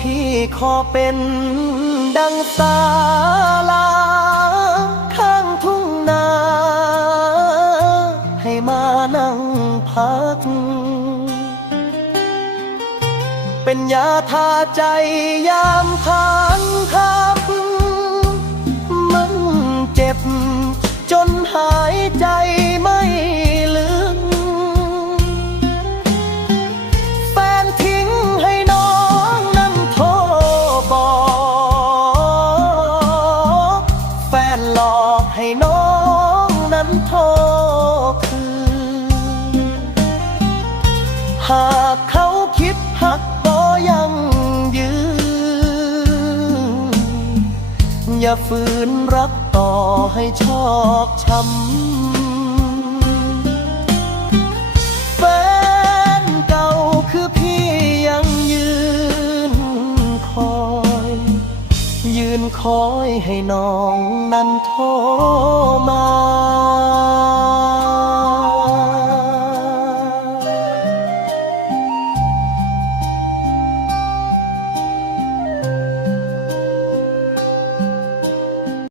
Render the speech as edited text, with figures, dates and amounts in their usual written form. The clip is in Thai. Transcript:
พี่ขอเป็นดังศาลาข้างทุ่งนาให้มานั่งพักเป็นยาทาใจยามค้างคับมันเจ็บจนหายใจไม่ลึกแฟนทิ้งให้น้องนั้นโทรบอกแฟนหลอกให้น้องนั้นโทรคืนหากเขาคิดหักก็ยังยืนอย่าฝืนรักต่อให้ชอกช้ำแฟนเก่าคือพี่ยังยืนคอยให้น้องนั้นโทรมา